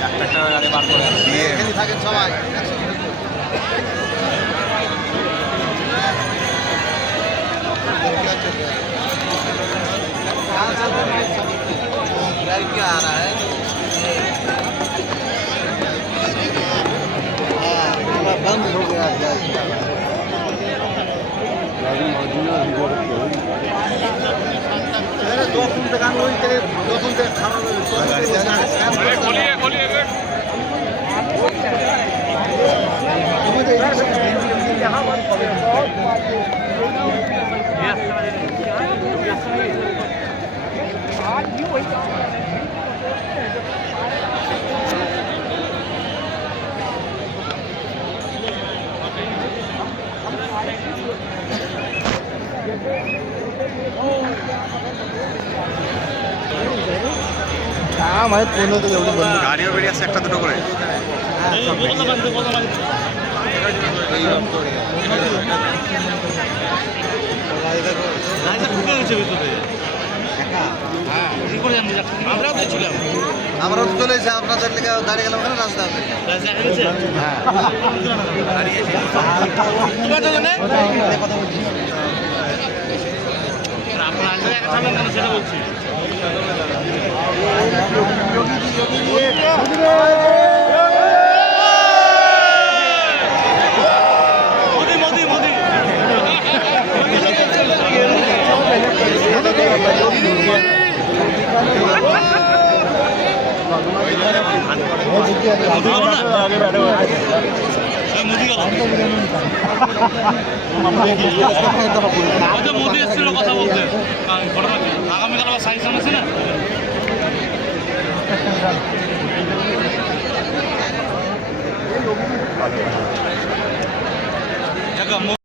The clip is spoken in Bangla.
ডাক্তারটা আগে বার করে এখানে থাকেন সবাই क्या आ रहा है बंद हो गया दो फूल दुकान वही तेरे दो फूल खाना আমার পনেরো থেকে গাড়িও বেরিয়ে আসছে একটা দুটো করে আমরাও তো চলে এসে আপনাদের লেগে দাঁড়িয়ে গেলাম ওখানে রাস্তা সেটা বলছি মোদি এসেছিল কথা বলতে আগামীকাল আবার সাইকেল আছে না